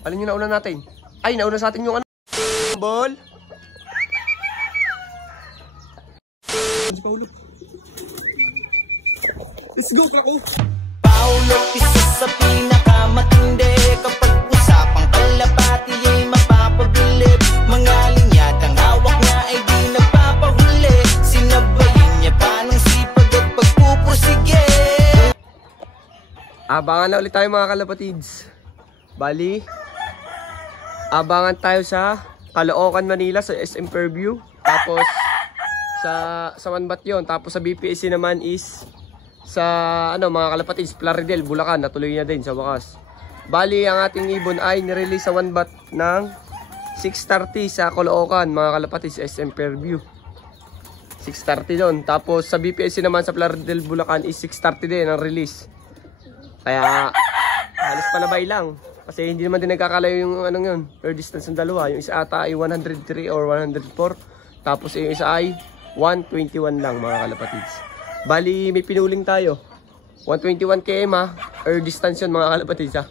Alin yung nauna natin? Ay, nauna sa atin yung ano? Ball. Let's go, Krako! Paulo, isa sa pinakamatindi. Kapag usapang kalapati ay mapapabilib. Mga linyatang hawak niya ay di nagpapahuli. Sinabayin niya pa ng sipag at pagpupursige. Abangan na ulit tayo mga kalapatids. Bali, abangan tayo sa Caloocan, Manila sa SM Fairview. Tapos sa Manbat yun. Tapos sa BPSC naman is sa ano mga kalapatids, Plaridel, Bulacan. Natuloy na din sa wakas. Bali, ang ating ibon ay nirelease sa Manbat ng 6:30 sa Caloocan mga kalapatids, SM Fairview. 6:30 doon. Tapos sa BPSC naman sa Plaridel, Bulacan is 6:30 din ang release. Kaya halos palabay lang. Kasi hindi naman din nagkakalayo yung anong yun, air distance ng dalawa. Yung isa ata ay 103 or 104. Tapos yung isa ay 121 lang mga kalapatids. Bali may pinuling tayo. 121 km air distance yun mga kalapatids ha.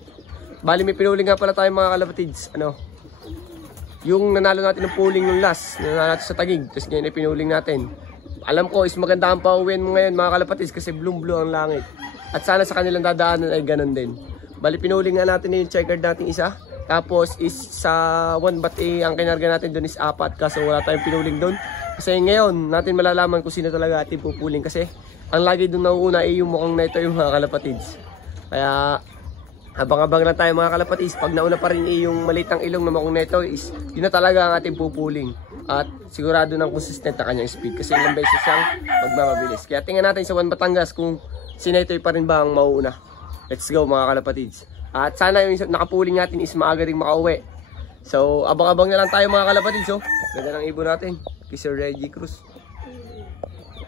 Bali may pinuling nga pala tayo mga kalapatids. Ano? Yung nanalo natin ng pooling yung last. Nanalo natin sa Taguig. Tapos ngayon ay pinuling natin. Alam ko is maganda ang pauwian mo ngayon mga kalapatids. Kasi blue ang langit. At sana sa kanilang dadaanan ay ganun din. Bali pinuling nga natin yung checkered natin isa. Tapos is sa 1 bat ang kinarga natin doon is 4. Kaso wala tayong pinuling doon. Kasi ngayon natin malalaman kung sino talaga ating pupuling. Kasi ang lagi doon nauuna ay yung mukhang na ito yung mga kalapatids. Kaya abang-abang lang tayo mga kalapatids. Pag nauna pa rin yung maliit ng ilong na mukhang na ito is yun na talaga ang ating pupuling. At sigurado ng consistent na kanyang speed. Kasi ilang beses siyang magmamabilis. Kaya tingnan natin sa 1 Batangas kung sino ito pa rin ba ang mauuna. Let's go mga kalapatids. At sana yung nakapuling natin is maaga rin makauwi. So abang-abang na lang tayo mga kalapatids. Oh. Ganda ng ibon natin. Kay Sir Reggie Cruz.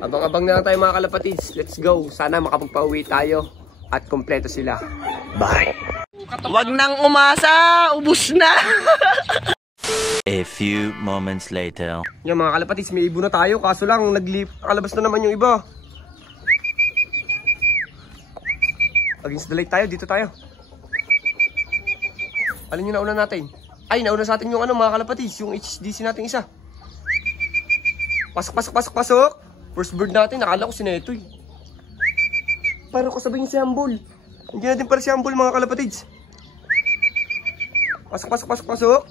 Abang-abang na lang tayo mga kalapatids. Let's go. Sana makapagpauwi tayo. At kompleto sila. Bye. Wag nang umasa, ubus na. A few moments later. Yan mga kalapatids, may ibon na tayo. Kaso lang, nakalabas na naman yung iba. Against the light tayo, dito tayo. Alin yung nauna natin? Ay, nauna sa atin yung ano mga kalapatids, yung HDC natin isa. Pasok, pasok, pasok, pasok. First bird natin, nakala ko si Neto eh. Parang kasabihin si Hambol. Hindi natin para si Hambol mga kalapatids. Pasok, pasok, pasok, pasok.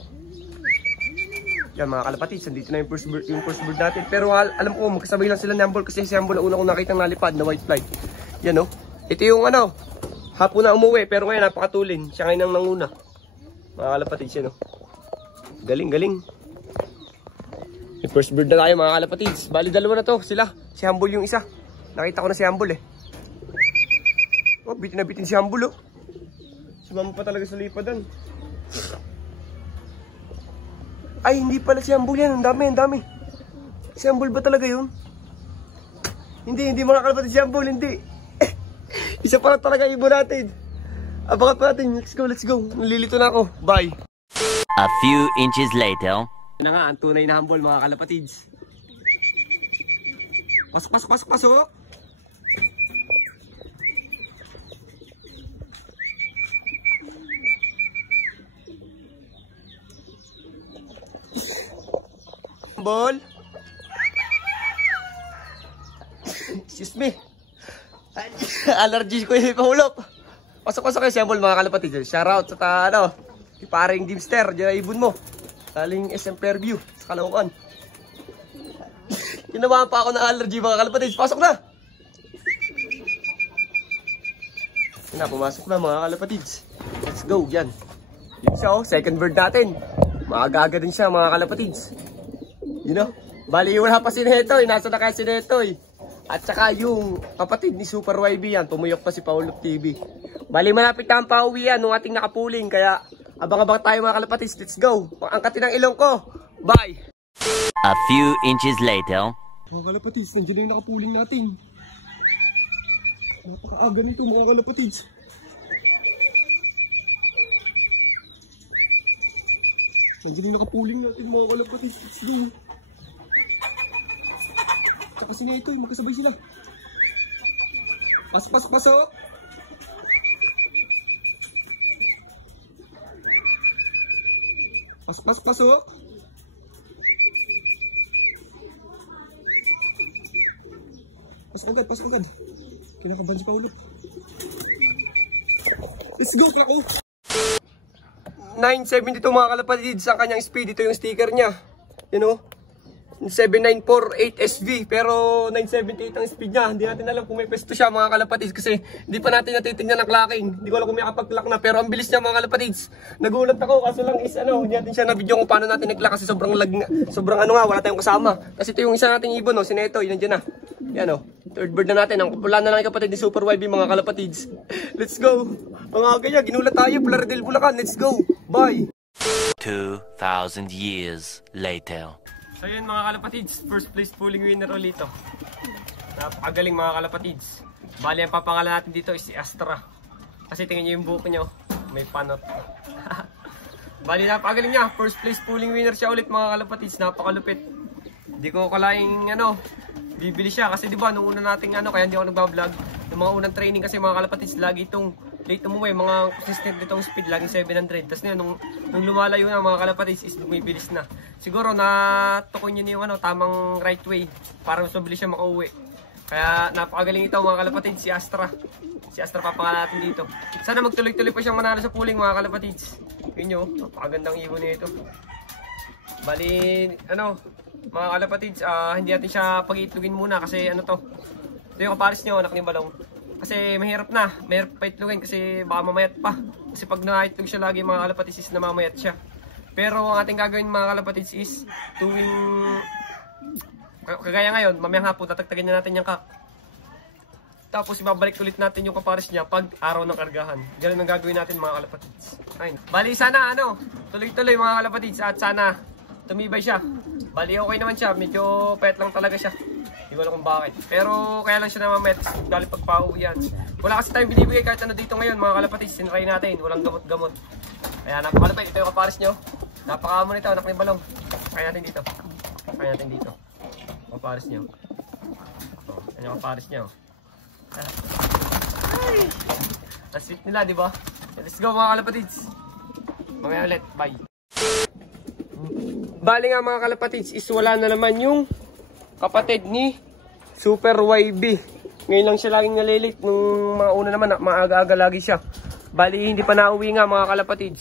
Yan mga kalapatids, andito na yung first bird natin. Pero alam ko, magkasabay lang sila ni Hambol kasi si Hambol ang una kong nakitang nalipad na white flight. Yan o. Ito yung ano, hapon na umuwi pero ngayon napakatulin. Siya ngayon ang nanguna. Mga kalapatids yan o. Galing, galing. May first bird na tayo mga kalapatids. Bali dalawa na to sila. Si Hambol yung isa. Nakita ko na si Hambol eh. Oh, bitin na bitin si Hambol oh. Sumama pa talaga sa lipadan. Ay, hindi pala si Hambol yan. Ang dami, ang dami. Si Hambol ba talaga yun? Hindi mga kalapatids si Hambol, hindi. Isa pa lang talaga ibon natin. Abangan pa natin. Let's go, let's go. Nalilito na ako. Bye. A few inches later. Ito na nga, ang tunay na Hambol mga kalapatids. Pasok, pasok, pasok, pasok. Hambol. Excuse me. Allergies ko yung pahulop. Pasok-pasok kayo si Hambol mga kalapatids. Shoutout sa ano, paring Dimster, dyan ibon mo. Taling SM Fairview sa Caloocan. Ginawa pa ako ng allergy mga kalapatids. Pasok na! Yan na, pumasok na mga kalapatids. Let's go, yan. Yun siya oh, second bird natin. Maaga-aga din siya mga kalapatids. You know, bali wala pa si Netoy. Nasa na kaya si Netoy. At saka yung kapatid ni Super YB yan, tumuyok pa si Paulop TV. Bali malapit na ang pauwian ng ating nakapuling. Kaya abang-abang tayo mga kalapatids. Let's go. Angkatin ang ilong ko. Bye. A few inches later. Mga kalapatids, nandiyan na yung nakapuling natin. Napakaaga nito mga kalapatids. Nandiyan yung nakapuling natin mga kalapatids. Let's go. Tsaka si Neto, magkasabay sila. Pasok, pasok, pasok. Pasok. Pasok agad. Kinakabahan si Paulo. Let's go, Krako! 972 mga kalapatids ang kanyang speed. Ito yung sticker niya. You know? 7948 SV pero 978 ang speed niya. Hindi natin alam kung may pwesto siya mga kalapatids kasi hindi pa natin natitingnan ang clocking. Hindi ko alam kung may kapag-clock na pero ang bilis niya mga kalapatids. Nagulat ako kaso lang is hindi natin siya na-video kung paano natin nag-clock kasi sobrang lag nga. Sobrang wala tayong kasama. Kasi ito yung isa nating ibon si Neto, yun nandiyan na. Yan third bird na natin. Ang pula na lang kapatid ni Super YB mga kalapatids. Let's go. Mga kaya, ginulat tayo. Plaridel Bulacan. Let's go. Bye. 2,000 years later. So yun mga kalapatids, first place pulling winner ulit ito. Napakagaling mga kalapatids. Bali ang papangalan natin dito is si Astra. Kasi tingnan nyo yung buhok nyo, may panot. Bali napakagaling niya, first place pulling winner siya ulit mga kalapatids. Napakalupit. Hindi ko kalaing bibili siya. Kasi diba nung una nating kaya hindi ako nagbablog. Yung mga unang training kasi mga kalapatids, lagi itong late umuwi, mga consistent nitong speed, laging 700. Tapos ngayon, nung lumalayo na mga kalapatids is bumibilis na. Siguro natukoy nyo na yung tamang right way para mas mabilis siya makauwi. Kaya napakagaling ito mga kalapatids, si Astra. Si Astra papangalan natin dito. Sana magtuloy-tuloy pa siyang manalo sa pooling mga kalapatids. Yun nyo, napakagandang ibon nito. Bali, mga kalapatids, hindi natin siya pag-iitlugin muna kasi ito yung kapares nyo, anak ni Balong. Kasi mahirap pa itlugin kasi baka mamayat pa. Kasi pag na-itlog siya lagi mga kalapatids is namamayat siya. Pero ang ating gagawin mga kalapatids is tuwing kagaya ngayon, mamayang hapon tatagtagin na natin yung kak. Tapos ibabalik ulit natin yung kapares niya pag araw ng kargahan. Ganun ang gagawin natin mga kalapatids. Ayun. Bali sana tuloy-tuloy mga kalapatids at sana tumibay siya. Bali okay naman siya, medyo pet lang talaga siya. Hindi ko alam kung bakit. Pero kaya lang siya namamet dahil pagpauwi yan. Wala kasi tayong binibigay kahit dito ngayon mga kalapatids. Sinry natin, walang gamot-gamot. Kaya napakalapit, ito yung kapares nyo. Napakaamo nito, anak ni Balong. Kaya natin dito. Kapares nyo. Yan yung kapares nyo. Ay! Ang sweet nila, di ba? Let's go mga kalapatids. Mamaya ulit, bye. Bali nga mga kalapatids is wala na naman yung kapatid ni Super YB. Ngayon lang siya laging nalilit. Nung mga una naman, maaga-aga lagi siya. Bali hindi pa nauwi nga mga kalapatids.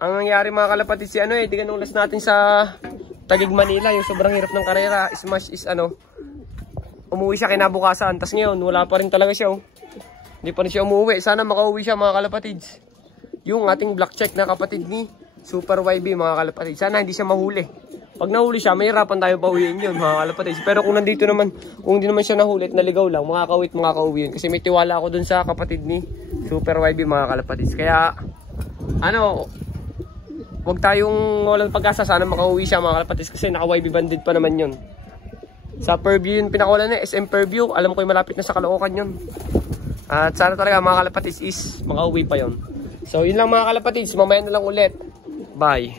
Ang nangyari mga kalapatids di ganulas natin sa Taguig Manila. Yung sobrang hirap ng karera. Smash is umuwi siya kinabukasan. Tapos ngayon wala pa rin talaga siya. Hindi pa rin siya umuwi. Sana makauwi siya mga kalapatids. Yung ating black check na kapatid ni Super YB mga kalapatids. Sana hindi siya mahuli. Pag nahuli siya, mahirapan tayo pauwiin yun mga kalapatids. Pero kung nandito naman, kung hindi naman siya nahuli at naligaw lang, makakauwi yun. Kasi may tiwala ako dun sa kapatid ni Super YB mga kalapatids. Kaya, huwag tayong walang pag-asa. Sana makauwi siya mga kalapatids kasi naka-YB banded pa naman yun. Sa Purview yun pinakawalan SM Purview. Alam ko yung malapit na sa Caloocan yun. At sana talaga mga kalapatids is makauwi pa yun. So yun lang mga kalapatids. Mamaya na lang ulit. Bye.